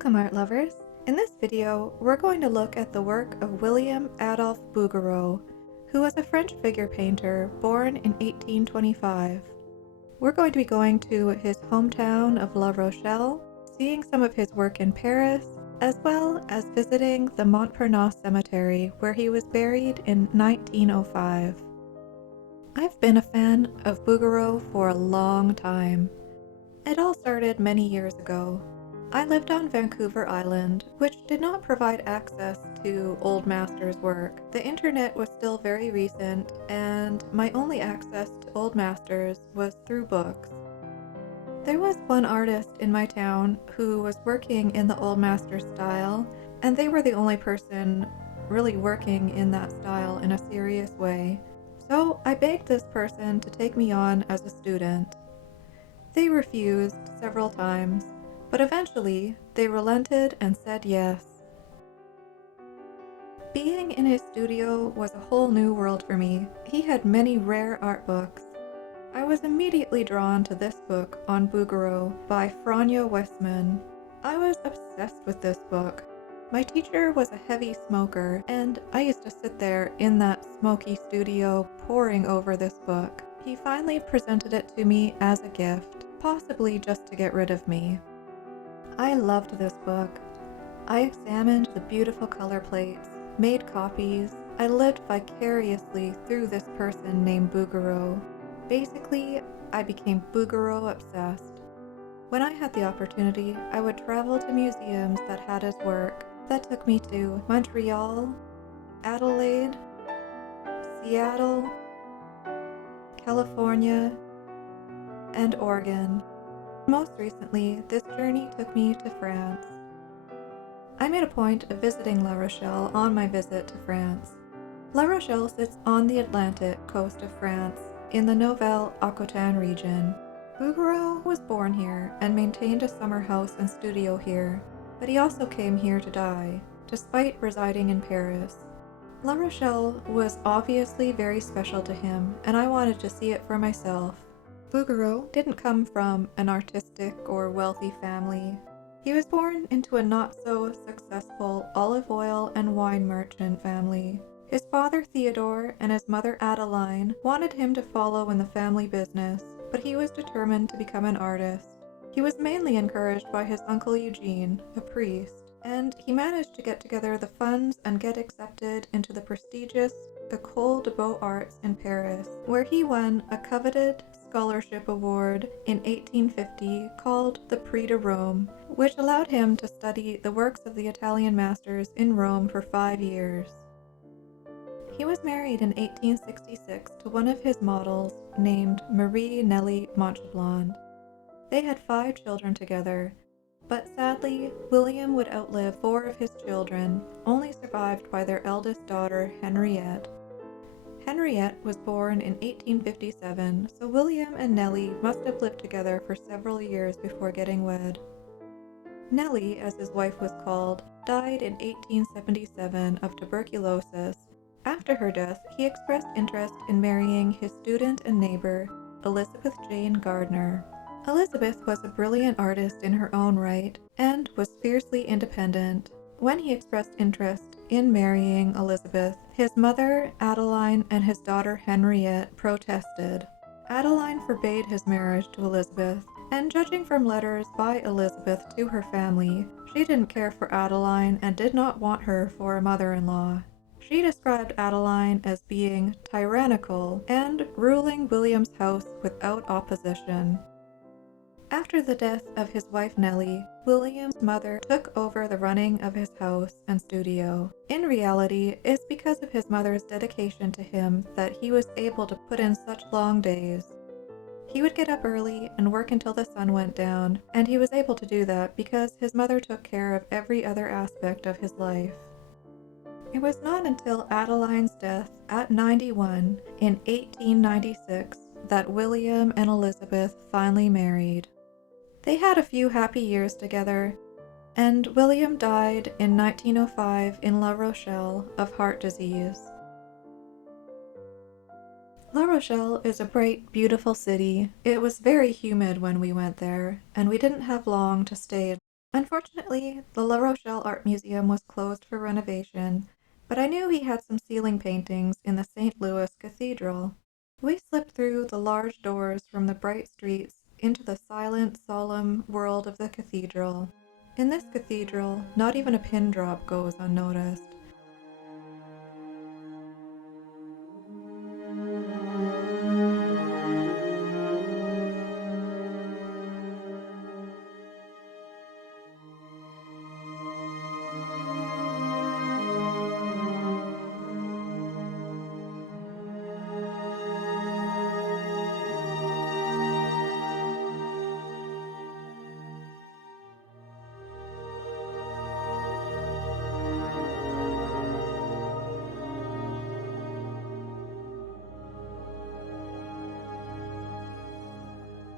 Welcome, art lovers! In this video, we're going to look at the work of William Adolphe Bouguereau, who was a French figure painter born in 1825. We're going to be going to his hometown of La Rochelle, seeing some of his work in Paris, as well as visiting the Montparnasse Cemetery, where he was buried in 1905. I've been a fan of Bouguereau for a long time. It all started many years ago. I lived on Vancouver Island, which did not provide access to old masters' work. The internet was still very recent, and my only access to old masters was through books. There was one artist in my town who was working in the old master style, and they were the only person really working in that style in a serious way. So I begged this person to take me on as a student. They refused several times, but eventually they relented and said yes. Being in his studio was a whole new world for me. He had many rare art books. I was immediately drawn to this book on Bouguereau by Franjo Westman. I was obsessed with this book. My teacher was a heavy smoker, and I used to sit there in that smoky studio poring over this book. He finally presented it to me as a gift, possibly just to get rid of me. I loved this book. I examined the beautiful color plates, made copies. I lived vicariously through this person named Bouguereau. Basically, I became Bouguereau obsessed. When I had the opportunity, I would travel to museums that had his work. That took me to Montreal, Adelaide, Seattle, California, and Oregon. Most recently, this journey took me to France. I made a point of visiting La Rochelle on my visit to France. La Rochelle sits on the Atlantic coast of France, in the Nouvelle-Aquitaine region. Bouguereau was born here and maintained a summer house and studio here, but he also came here to die, despite residing in Paris. La Rochelle was obviously very special to him, and I wanted to see it for myself. Bouguereau didn't come from an artistic or wealthy family. He was born into a not-so-successful olive oil and wine merchant family. His father Theodore and his mother Adeline wanted him to follow in the family business, but he was determined to become an artist. He was mainly encouraged by his uncle Eugene, a priest, and he managed to get together the funds and get accepted into the prestigious École des Beaux-Arts in Paris, where he won a coveted scholarship award in 1850 called the Prix de Rome, which allowed him to study the works of the Italian masters in Rome for 5 years. He was married in 1866 to one of his models named Marie Nelly Montchalblond. They had 5 children together, but sadly, William would outlive 4 of his children, only survived by their eldest daughter, Henriette. Henriette was born in 1857, so William and Nellie must have lived together for several years before getting wed. Nellie, as his wife was called, died in 1877 of tuberculosis. After her death, he expressed interest in marrying his student and neighbor, Elizabeth Jane Gardner. Elizabeth was a brilliant artist in her own right, and was fiercely independent. When he expressed interest in marrying Elizabeth, his mother, Adeline, and his daughter Henriette protested. Adeline forbade his marriage to Elizabeth, and judging from letters by Elizabeth to her family, she didn't care for Adeline and did not want her for a mother-in-law. She described Adeline as being tyrannical and ruling William's house without opposition. After the death of his wife Nellie, William's mother took over the running of his house and studio. In reality, it's because of his mother's dedication to him that he was able to put in such long days. He would get up early and work until the sun went down, and he was able to do that because his mother took care of every other aspect of his life. It was not until Adeline's death at 91 in 1896 that William and Elizabeth finally married. They had a few happy years together, and William died in 1905 in La Rochelle of heart disease. La Rochelle is a bright, beautiful city. It was very humid when we went there, and we didn't have long to stay Unfortunately, the La Rochelle Art Museum was closed for renovation, but I knew he had some ceiling paintings in the St. Louis Cathedral. We slipped through the large doors from the bright streets into the silent, solemn world of the cathedral. In this cathedral, not even a pin drop goes unnoticed.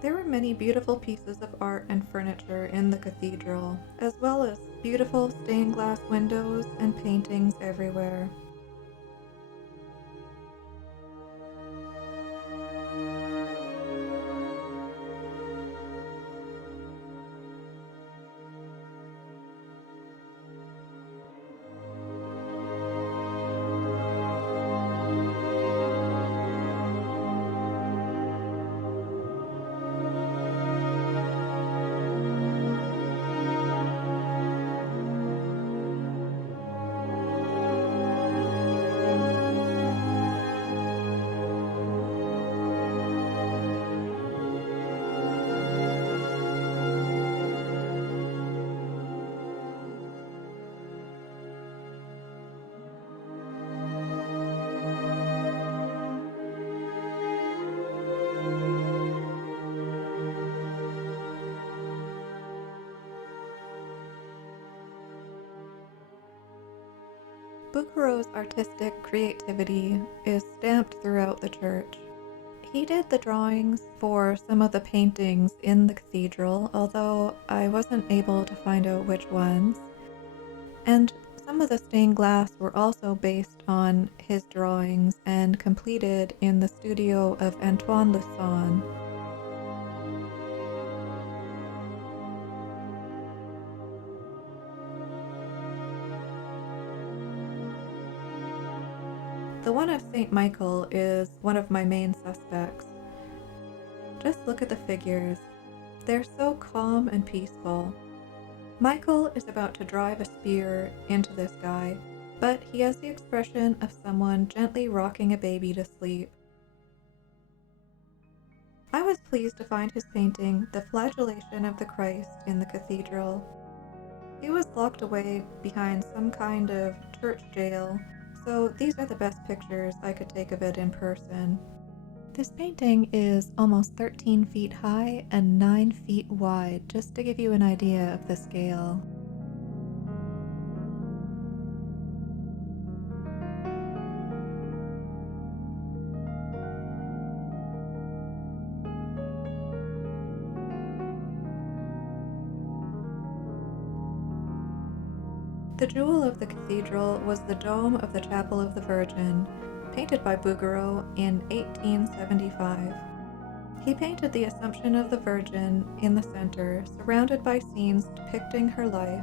There were many beautiful pieces of art and furniture in the cathedral, as well as beautiful stained glass windows and paintings everywhere. Bouguereau's artistic creativity is stamped throughout the church. He did the drawings for some of the paintings in the cathedral, although I wasn't able to find out which ones. And some of the stained glass were also based on his drawings and completed in the studio of Antoine Lusson. The one of St. Michael is one of my main suspects. Just look at the figures. They're so calm and peaceful. Michael is about to drive a spear into this guy, but he has the expression of someone gently rocking a baby to sleep. I was pleased to find his painting, The Flagellation of the Christ, in the cathedral. He was locked away behind some kind of church jail, so these are the best pictures I could take of it in person. This painting is almost 13 feet high and 9 feet wide, just to give you an idea of the scale. The jewel of the cathedral was the dome of the Chapel of the Virgin, painted by Bouguereau in 1875. He painted the Assumption of the Virgin in the center, surrounded by scenes depicting her life.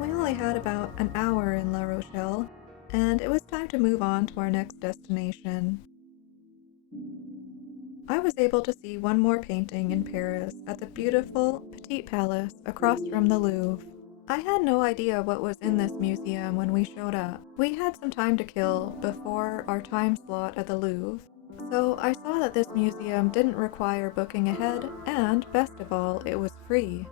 We only had about an hour in La Rochelle, and it was time to move on to our next destination. I was able to see one more painting in Paris at the beautiful Petit Palace across from the Louvre. I had no idea what was in this museum when we showed up. We had some time to kill before our time slot at the Louvre, so I saw that this museum didn't require booking ahead, and best of all, it was free.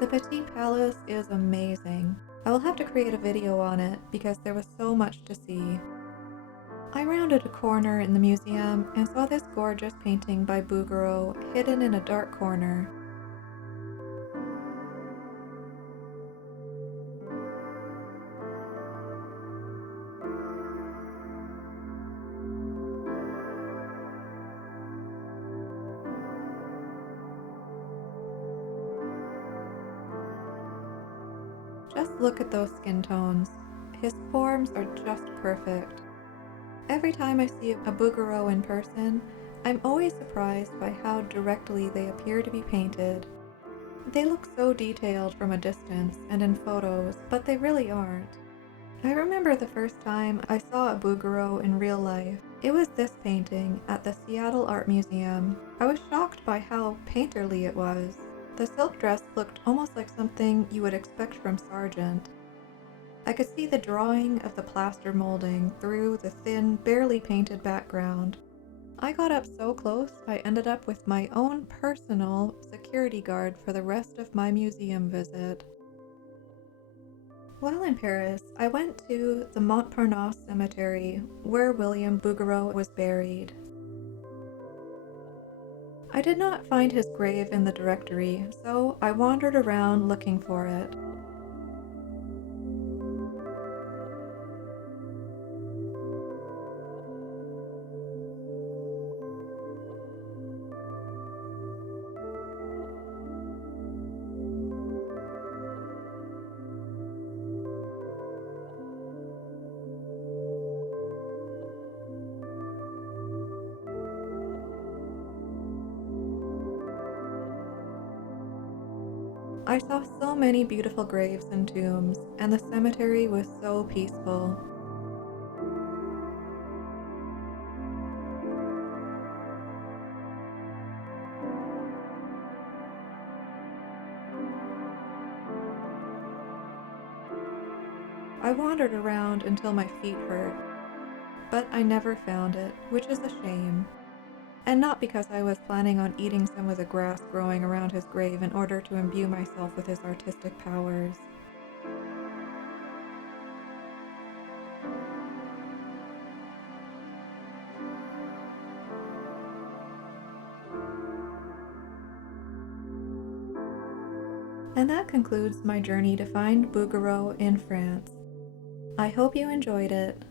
The Petit Palace is amazing. I will have to create a video on it because there was so much to see. I rounded a corner in the museum and saw this gorgeous painting by Bouguereau hidden in a dark corner. Just look at those skin tones. His forms are just perfect. Every time I see a Bouguereau in person, I'm always surprised by how directly they appear to be painted. They look so detailed from a distance and in photos, but they really aren't. I remember the first time I saw a Bouguereau in real life. It was this painting at the Seattle Art Museum. I was shocked by how painterly it was. The silk dress looked almost like something you would expect from Sargent. I could see the drawing of the plaster molding through the thin, barely painted background. I got up so close I ended up with my own personal security guard for the rest of my museum visit. While in Paris, I went to the Montparnasse Cemetery, where William Bouguereau was buried. I did not find his grave in the directory, so I wandered around looking for it. I saw so many beautiful graves and tombs, and the cemetery was so peaceful. I wandered around until my feet hurt, but I never found it, which is a shame. And not because I was planning on eating some of the grass growing around his grave in order to imbue myself with his artistic powers. And that concludes my journey to find Bouguereau in France. I hope you enjoyed it.